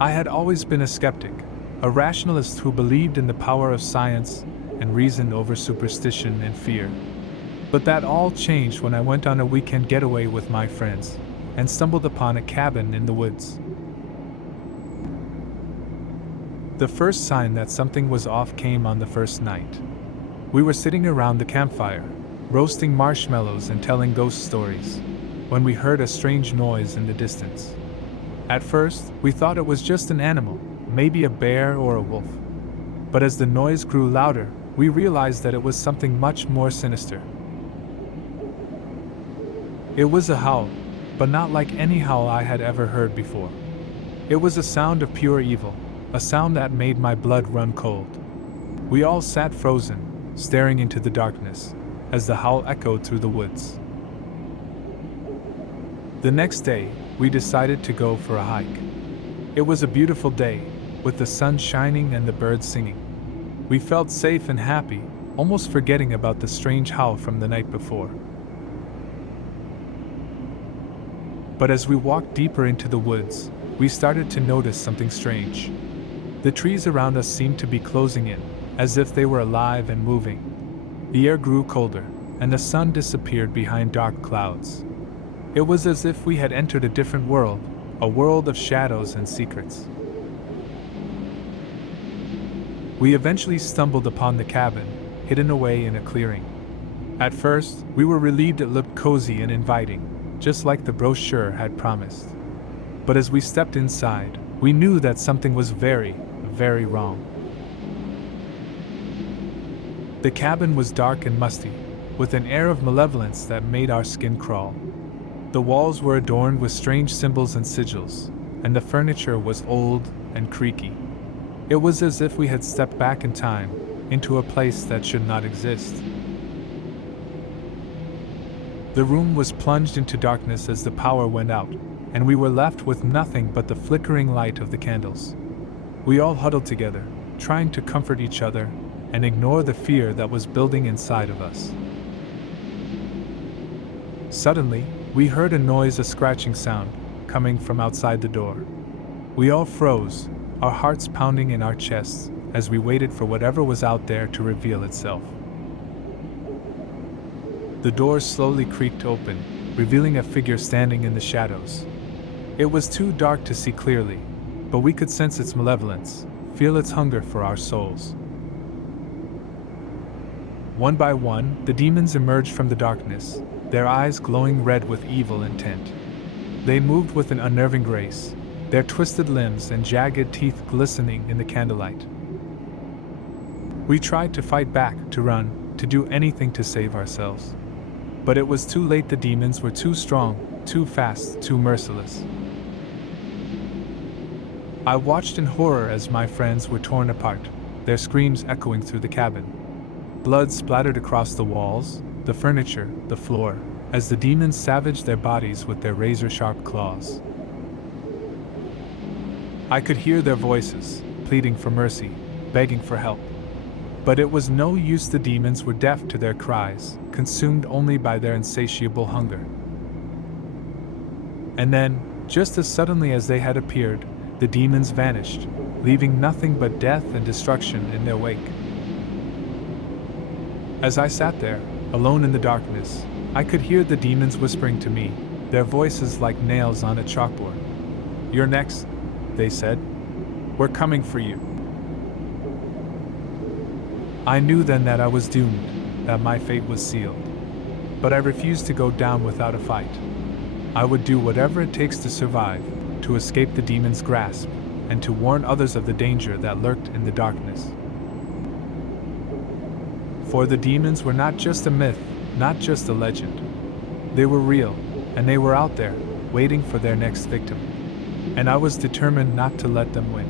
I had always been a skeptic, a rationalist who believed in the power of science and reason over superstition and fear. But that all changed when I went on a weekend getaway with my friends and stumbled upon a cabin in the woods. The first sign that something was off came on the first night. We were sitting around the campfire, roasting marshmallows and telling ghost stories, when we heard a strange noise in the distance. At first, we thought it was just an animal, maybe a bear or a wolf. But as the noise grew louder, we realized that it was something much more sinister. It was a howl, but not like any howl I had ever heard before. It was a sound of pure evil, a sound that made my blood run cold. We all sat frozen, staring into the darkness, as the howl echoed through the woods. The next day, we decided to go for a hike. It was a beautiful day, with the sun shining and the birds singing. We felt safe and happy, almost forgetting about the strange howl from the night before. But as we walked deeper into the woods, we started to notice something strange. The trees around us seemed to be closing in, as if they were alive and moving. The air grew colder, and the sun disappeared behind dark clouds. It was as if we had entered a different world, a world of shadows and secrets. We eventually stumbled upon the cabin, hidden away in a clearing. At first, we were relieved it looked cozy and inviting, just like the brochure had promised. But as we stepped inside, we knew that something was very, very wrong. The cabin was dark and musty, with an air of malevolence that made our skin crawl. The walls were adorned with strange symbols and sigils, and the furniture was old and creaky. It was as if we had stepped back in time, into a place that should not exist. The room was plunged into darkness as the power went out, and we were left with nothing but the flickering light of the candles. We all huddled together, trying to comfort each other and ignore the fear that was building inside of us. Suddenly, we heard a scratching sound, coming from outside the door. We all froze, our hearts pounding in our chests, as we waited for whatever was out there to reveal itself. The door slowly creaked open, revealing a figure standing in the shadows. It was too dark to see clearly, but we could sense its malevolence, feel its hunger for our souls. One by one, the demons emerged from the darkness, their eyes glowing red with evil intent. They moved with an unnerving grace, their twisted limbs and jagged teeth glistening in the candlelight. We tried to fight back, to run, to do anything to save ourselves. But it was too late. The demons were too strong, too fast, too merciless. I watched in horror as my friends were torn apart, their screams echoing through the cabin. Blood splattered across the walls, the furniture, the floor, as the demons savaged their bodies with their razor-sharp claws. I could hear their voices, pleading for mercy, begging for help. But it was no use. The demons were deaf to their cries, consumed only by their insatiable hunger. And then, just as suddenly as they had appeared, the demons vanished, leaving nothing but death and destruction in their wake. As I sat there, alone in the darkness, I could hear the demons whispering to me, their voices like nails on a chalkboard. "You're next," they said. "We're coming for you." I knew then that I was doomed, that my fate was sealed. But I refused to go down without a fight. I would do whatever it takes to survive, to escape the demons' grasp, and to warn others of the danger that lurked in the darkness. For the demons were not just a myth, not just a legend. They were real, and they were out there, waiting for their next victim. And I was determined not to let them win.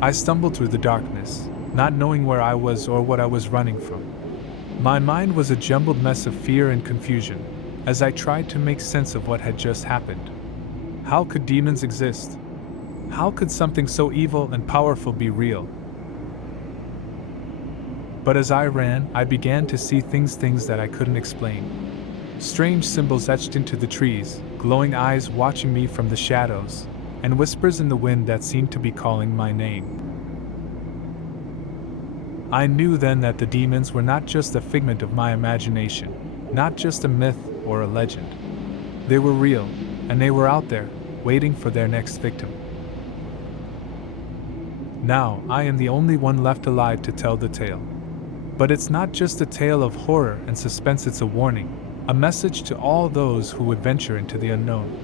I stumbled through the darkness, not knowing where I was or what I was running from. My mind was a jumbled mess of fear and confusion, as I tried to make sense of what had just happened. How could demons exist? How could something so evil and powerful be real? But as I ran, I began to see things that I couldn't explain. Strange symbols etched into the trees, glowing eyes watching me from the shadows, and whispers in the wind that seemed to be calling my name. I knew then that the demons were not just a figment of my imagination, not just a myth or a legend. They were real, and they were out there, waiting for their next victim. Now, I am the only one left alive to tell the tale. But it's not just a tale of horror and suspense, it's a warning, a message to all those who would venture into the unknown.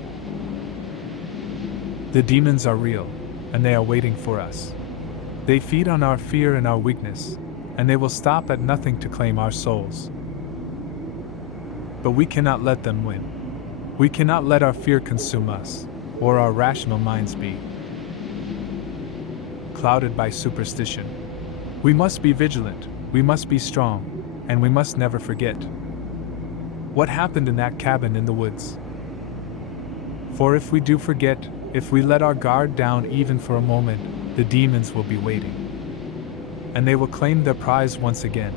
The demons are real, and they are waiting for us. They feed on our fear and our weakness, and they will stop at nothing to claim our souls. But we cannot let them win. We cannot let our fear consume us, or our rational minds be clouded by superstition. We must be vigilant, we must be strong, and we must never forget what happened in that cabin in the woods. For if we do forget, if we let our guard down even for a moment, the demons will be waiting. And they will claim their prize once again.